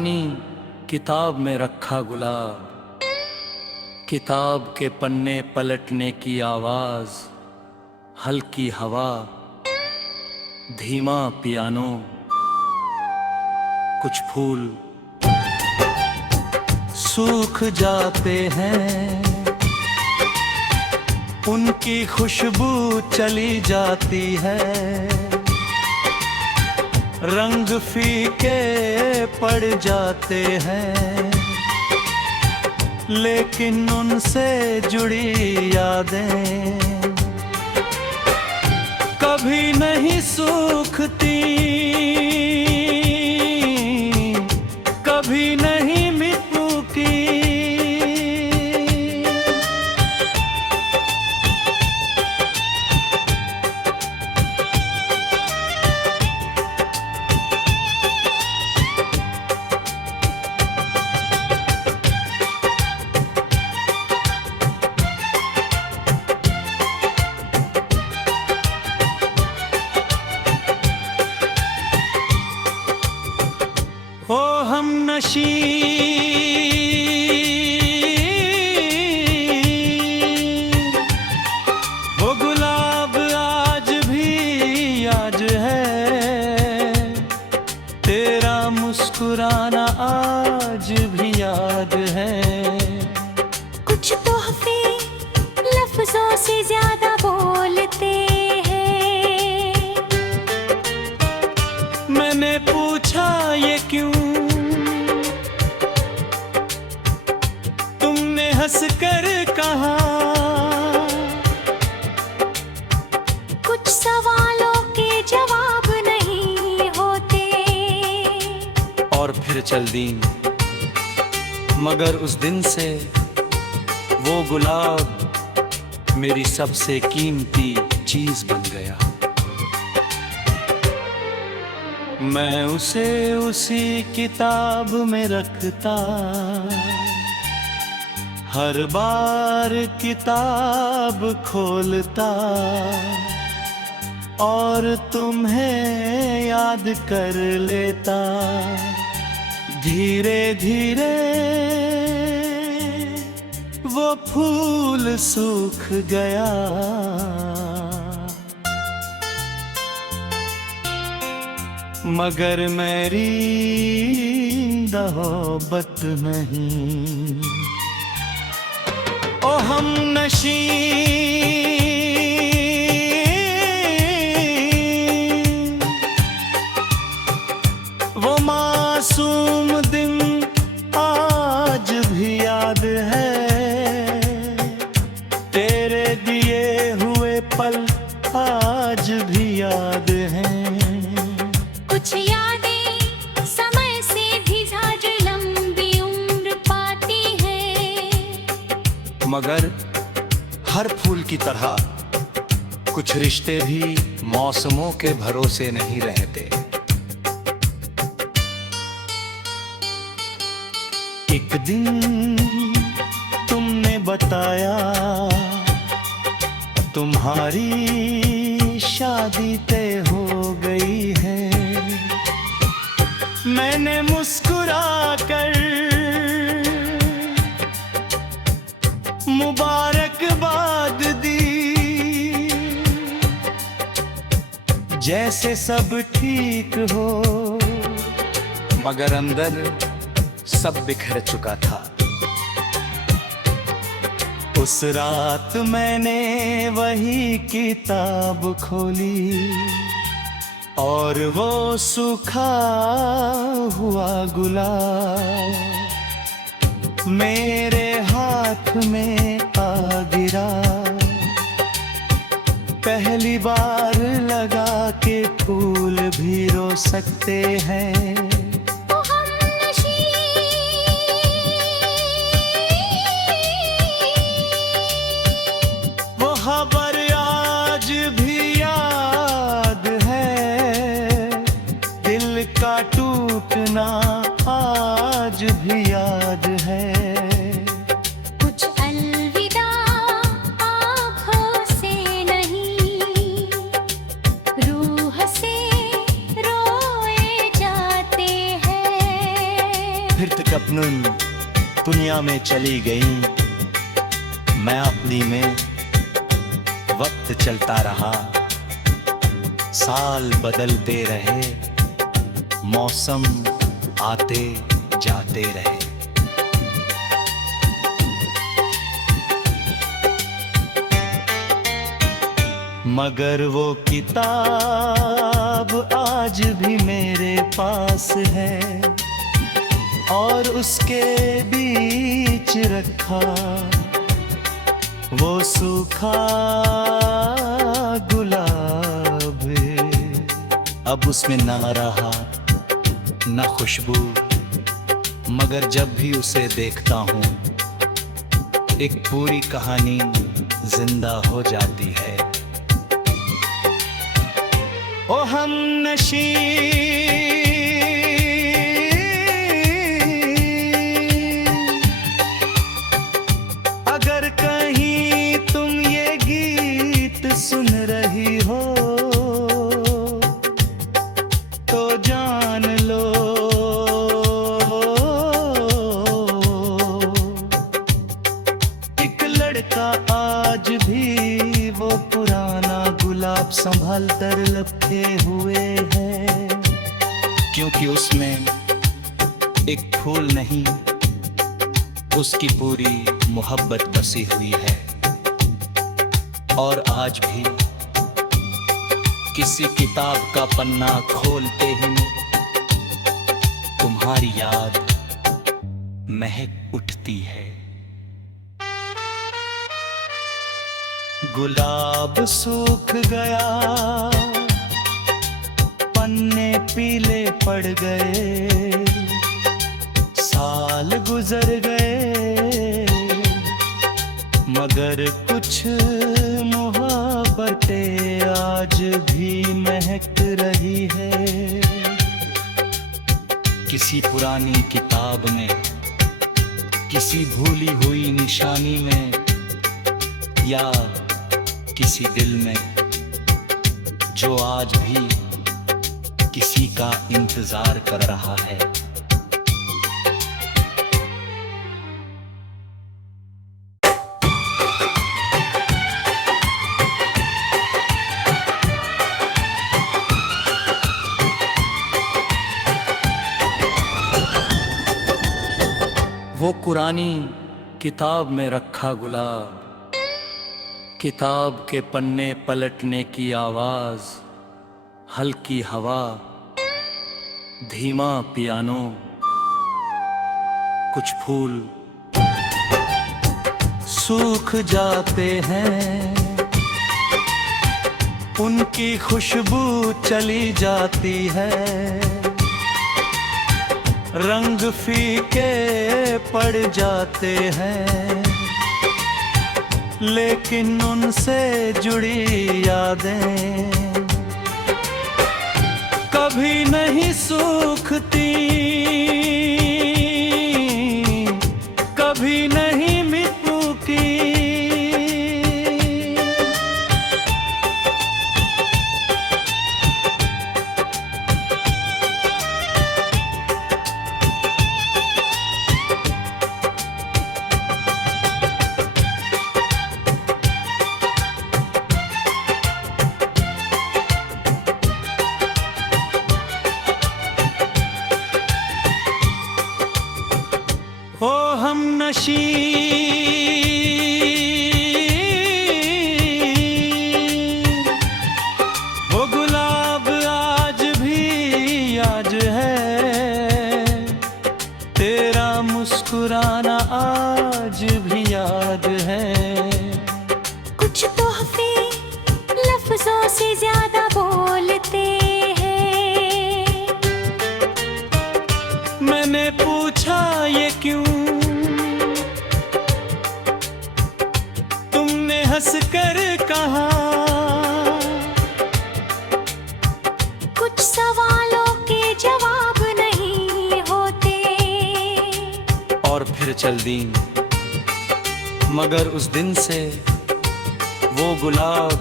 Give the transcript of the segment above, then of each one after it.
पुरानी किताब में रखा गुलाब, किताब के पन्ने पलटने की आवाज, हल्की हवा, धीमा पियानो, कुछ फूल सूख जाते हैं, उनकी खुशबू चली जाती है, रंग फीके पड़ जाते हैं, लेकिन उनसे जुड़ी यादें कभी नहीं सूखती, कभी नहीं मिटती। ओ हम नशी वो गुलाब आज भी आज है, तेरा मुस्कुराना आज भी याद है। कुछ तोहफे लफ्जों से ज्यादा बोलते हैं, मैंने पूछा ये क्यों, तुमने हंसकर कहा, कुछ सवालों के जवाब नहीं होते। और फिर चल दी, मगर उस दिन से वो गुलाब मेरी सबसे कीमती चीज बन गया। मैं उसे उसी किताब में रखता, हर बार किताब खोलता और तुम्हें याद कर लेता। धीरे धीरे वो फूल सूख गया, मगर मेरी मोहब्बत नहीं। ओ हम नशी वो मासूम दिन आज भी याद है, तेरे दिए हुए पल आज भी याद हैं। कुछ यादें समय से भी ज्यादा लंबी उम्र पाती है, मगर हर फूल की तरह कुछ रिश्ते भी मौसमों के भरोसे नहीं रहते। एक दिन तुमने बताया तुम्हारी शादी तय हो गई है, मैंने मुस्कुरा कर मुबारकबाद दी, जैसे सब ठीक हो, मगर अंदर सब बिखर चुका था। उस रात मैंने वही किताब खोली और वो सूखा हुआ गुलाब मेरे हाथ में आ गिरा। पहली बार लगा के फूल भी रो सकते हैं। खबर आज भी याद है, दिल का टूटना आज भी याद है। कुछ अलविदा आँखों से नहीं, रूह से रोए जाते दुनिया में चली गई, मैं अपनी में। वक्त चलता रहा, साल बदलते रहे, मौसम आते जाते रहे। मगर वो किताब आज भी मेरे पास है, और उसके बीच रखा वो सूखा गुलाब। अब उसमें ना रहा ना खुशबू, मगर जब भी उसे देखता हूँ एक पूरी कहानी जिंदा हो जाती है। ओ हमनशी अगर कहीं तुम ये गीत सुन रही हो तो जान लो एक लड़का आज भी वो पुराना गुलाब संभाल कर लपके हुए है, क्योंकि उसमें एक फूल नहीं, उसकी पूरी मोहब्बत बसी हुई है। और आज भी किसी किताब का पन्ना खोलते ही तुम्हारी याद महक उठती है। गुलाब सूख गया, पन्ने पीले पड़ गए, साल गुजर गए, मगर कुछ मोहब्बतें आज भी महक रही है। किसी पुरानी किताब में, किसी भूली हुई निशानी में, या किसी दिल में जो आज भी किसी का इंतजार कर रहा है। वो पुरानी किताब में रखा गुलाब, किताब के पन्ने पलटने की आवाज, हल्की हवा, धीमा पियानो, कुछ फूल सूख जाते हैं, उनकी खुशबू चली जाती है, रंग फीके पड़ जाते हैं, लेकिन उनसे जुड़ी यादें कभी नहीं सूखती, कभी नहीं मिटती। ओ हमनशी वो गुलाब आज भी आज है, तेरा मुस्कुराना आज भी याद है। कुछ तोहफे लफ्जों से ज्यादा बोलते हैं। मैंने पूछा ये क्यों, तुमने हंस कर कहा, कुछ सवालों के जवाब नहीं होते। और फिर चल दी, मगर उस दिन से वो गुलाब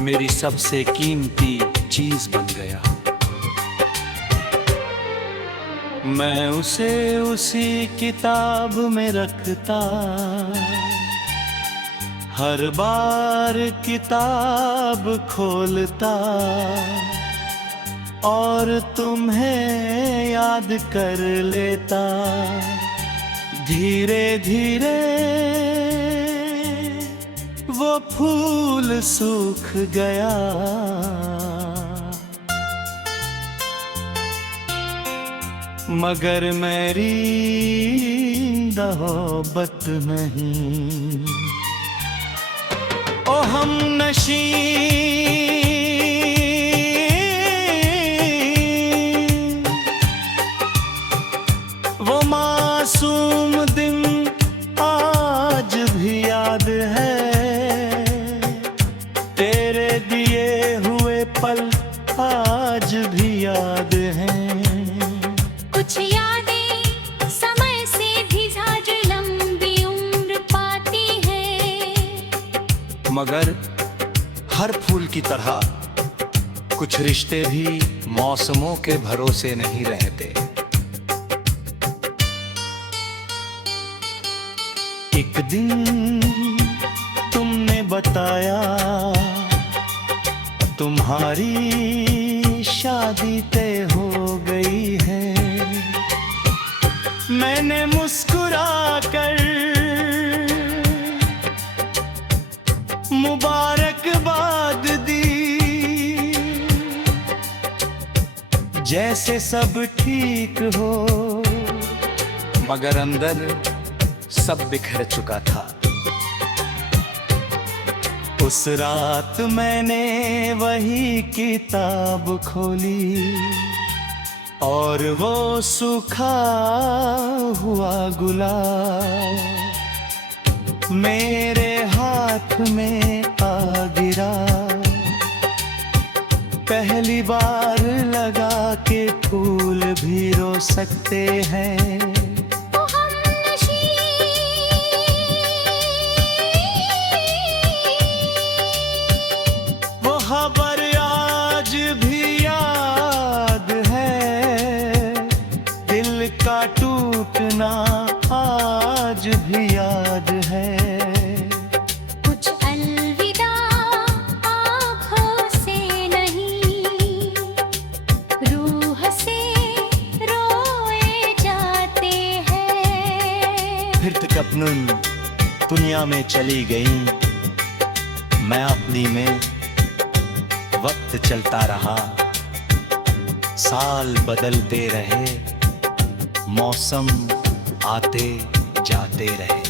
मेरी सबसे कीमती चीज बन गया। मैं उसे उसी किताब में रखता, हर बार किताब खोलता और तुम्हें याद कर लेता। धीरे धीरे वो फूल सूख गया, मगर मेरी मोहब्बत नहीं। ओ हमनशी वो मासूम दिन आज भी याद है, तेरे दिए हुए पल आज भी याद हैं। कुछ यादें समय से भी ज्यादा लंबी उम्र पाती है, मगर हर फूल की तरह कुछ रिश्ते भी मौसमों के भरोसे नहीं रहते। एक दिन तुमने बताया तुम्हारी शादी तय हो गई है। मैंने मुस्कुरा कर मुबारकबाद दी, जैसे सब ठीक हो, मगर अंदर सब बिखर चुका था। उस रात मैंने वही किताब खोली और वो सूखा हुआ गुलाब मेरे हाथ में आ गिरा। पहली बार लगा के फूल भी रो सकते हैं। वो खबर आज भी याद है, दिल का टूटना आज भी याद है। कुछ अलविदा आँखों से नहीं, रूह से रोए जाते हैं। फिर तक अपनी दुनिया में चली गई, मैं अपनी में। वक्त चलता रहा, साल बदलते रहे, मौसम आते जाते रहे।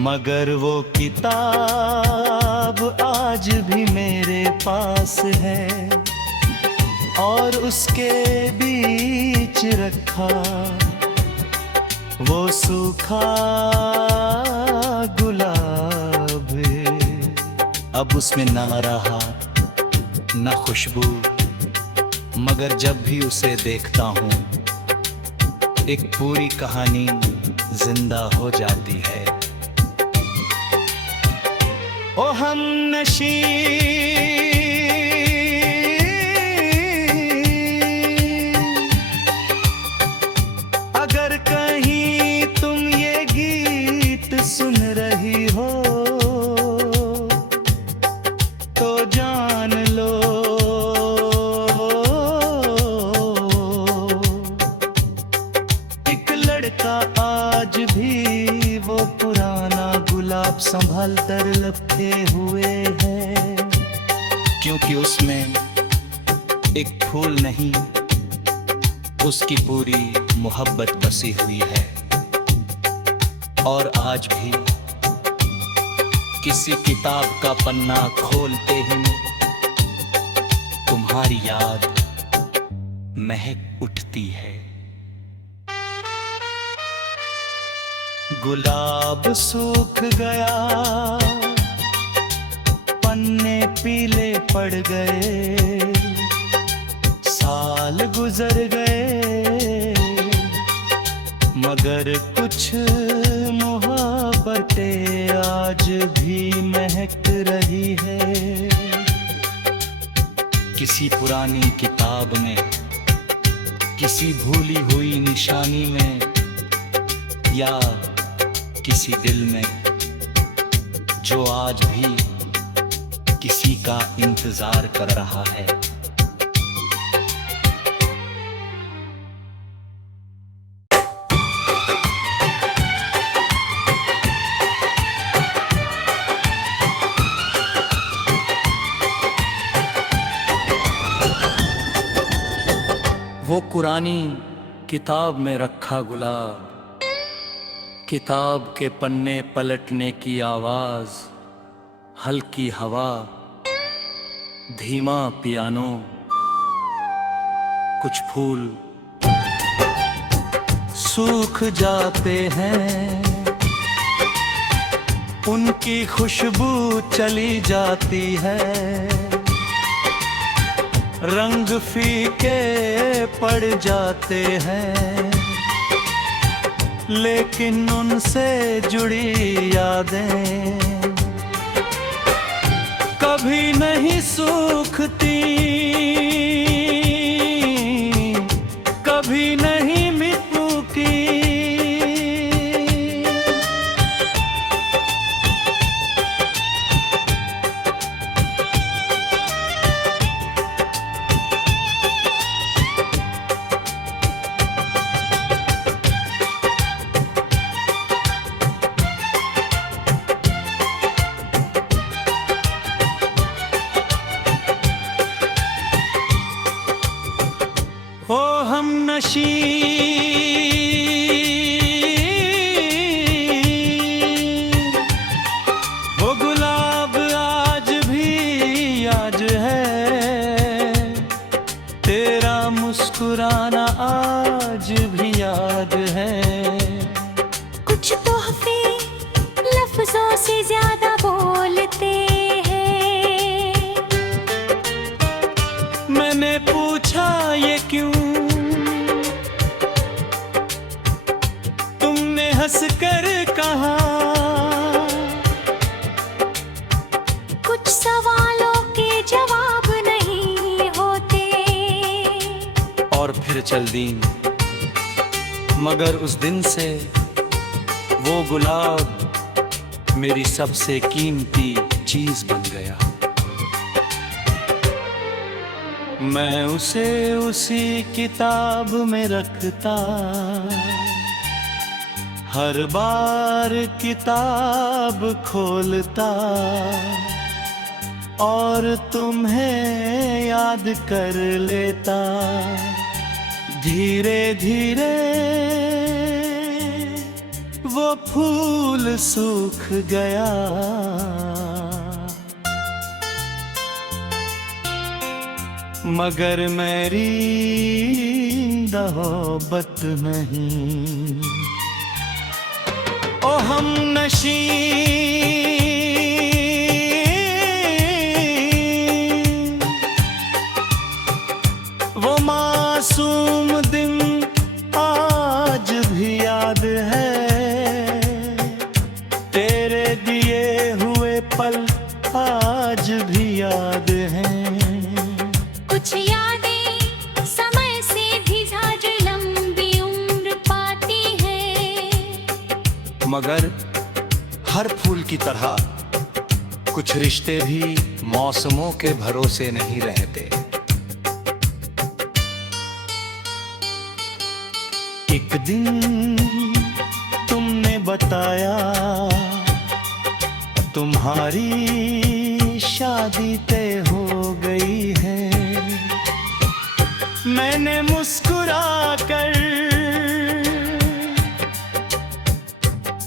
मगर वो किताब आज भी मेरे पास है और उसके बीच रखा वो सूखा गुलाब है। अब उसमें ना रहा ना खुशबू, मगर जब भी उसे देखता हूँ एक पूरी कहानी जिंदा हो जाती है। ओ हमनशी अगर कहीं तुम ये गीत सुन रही हो तो जान लो एक लड़का आज भी वो पुराना गुलाब संभाल कर लपके हुए है, क्योंकि उसमें एक फूल नहीं उसकी पूरी मोहब्बत बसी हुई है। और आज भी किसी किताब का पन्ना खोलते ही तुम्हारी याद महक उठती है। गुलाब सूख गया, पन्ने पीले पड़ गए, साल गुजर गए, मगर कुछ मोहब्बतें आज भी महक रही है। किसी पुरानी किताब में, किसी भूली हुई निशानी में, या किसी दिल में जो आज भी किसी का इंतजार कर रहा है। वो पुरानी किताब में रखा गुलाब, किताब के पन्ने पलटने की आवाज, हल्की हवा, धीमा पियानो, कुछ फूल सूख जाते हैं, उनकी खुशबू चली जाती है, रंग फीके पड़ जाते हैं, लेकिन उनसे जुड़ी यादें कभी नहीं सूखती, कभी नहीं मिटती। ओ हम नशी वो गुलाब आज भी आज है, तेरा मुस्कुराना आज भी याद है। कुछ तोहफे लफ्जों से ज्यादा बोलते हैं। मैंने पूछा ये क्यों, तुमने हंसकर कहा, कुछ सवालों के जवाब नहीं होते। और फिर चल दी, मगर उस दिन से वो गुलाब मेरी सबसे कीमती चीज बन गया। मैं उसे उसी किताब में रखता, हर बार किताब खोलता और तुम्हें याद कर लेता। धीरे धीरे वो फूल सूख गया, मगर मेरी मोहब्बत नहीं। ओ हम नशी वो मासूम दिन आज भी याद है, तेरे दिए हुए पल आज भी याद हैं। कुछ यादें समय से भी ज्यादा लंबी उम्र पाती है, मगर हर फूल की तरह कुछ रिश्ते भी मौसमों के भरोसे नहीं रहते। एक दिन तुमने बताया तुम्हारी शादी तय हो गई है। मैंने मुस्कुरा कर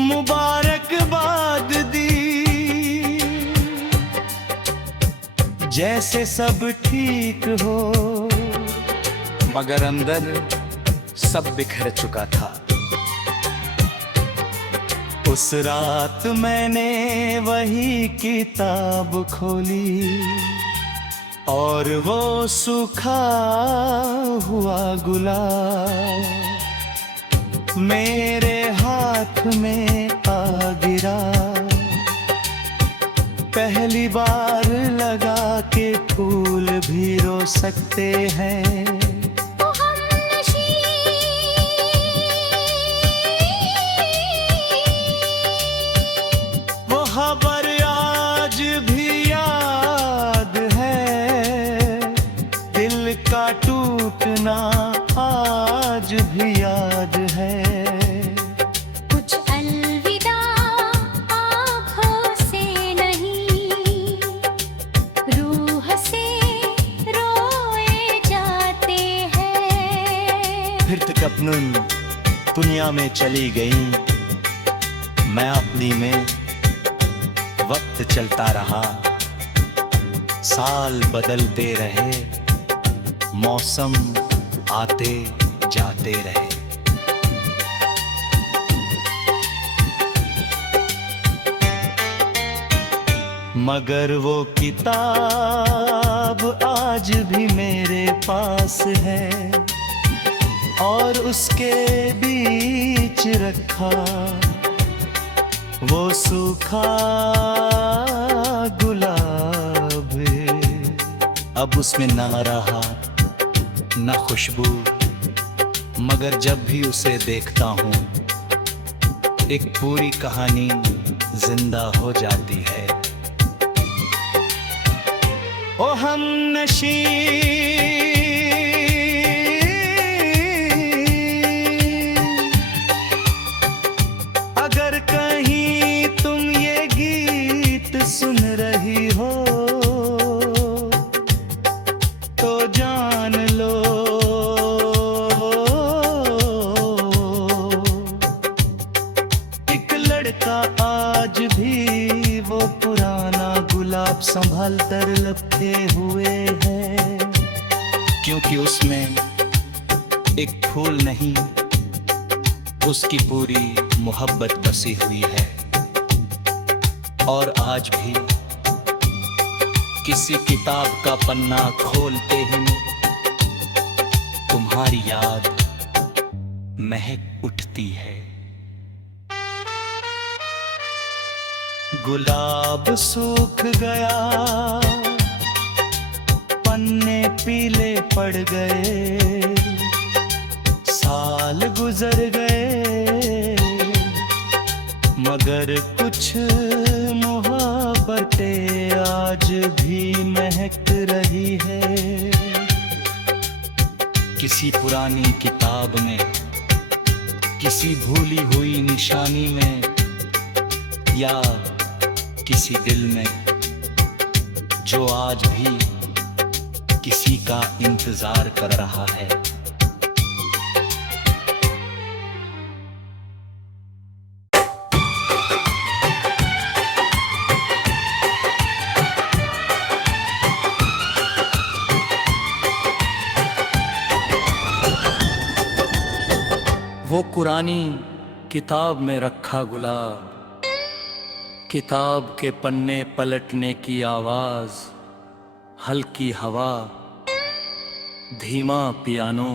मुबारकबाद दी, जैसे सब ठीक हो, मगर अंदर सब बिखर चुका था। उस रात मैंने वही किताब खोली और वो सूखा हुआ गुलाब मेरे हाथ में आ गिरा। पहली बार लगा के फूल भी रो सकते हैं। ओ हमनशी वो खबर आज भी याद है, दिल का टूटना आज भी याद है। कुछ अलविदा आँखों से नहीं, रूह से रोए जाते हैं। फिर तकन्नुन दुनिया में चली गई, मैं अपनी में वक्त चलता रहा। साल बदलते रहे, मौसम आते जाते रहे। मगर वो किताब आज भी मेरे पास है, और उसके बीच रखा वो सूखा गुलाब। अब उसमें ना रहा ना खुशबू, मगर जब भी उसे देखता हूँ एक पूरी कहानी जिंदा हो जाती है। ओ हमनशी अगर कहीं तुम ये गीत सुन रही हो तो जान लो एक लड़का आज भी वो पुराना गुलाब संभाल कर लपटे हुए है, क्योंकि उसमें एक फूल नहीं, उसकी पूरी मोहब्बत बसी हुई है। और आज भी किसी किताब का पन्ना खोलते ही तुम्हारी याद महक उठती है। गुलाब सूख गया, पन्ने पीले पड़ गए, साल गुजर गए, मगर कुछ मोहब्बतें आज भी महक रही है। किसी पुरानी किताब में, किसी भूली हुई निशानी में, या किसी दिल में जो आज भी किसी का इंतजार कर रहा है। वो पुरानी किताब में रखा गुलाब, किताब के पन्ने पलटने की आवाज, हल्की हवा, धीमा पियानो,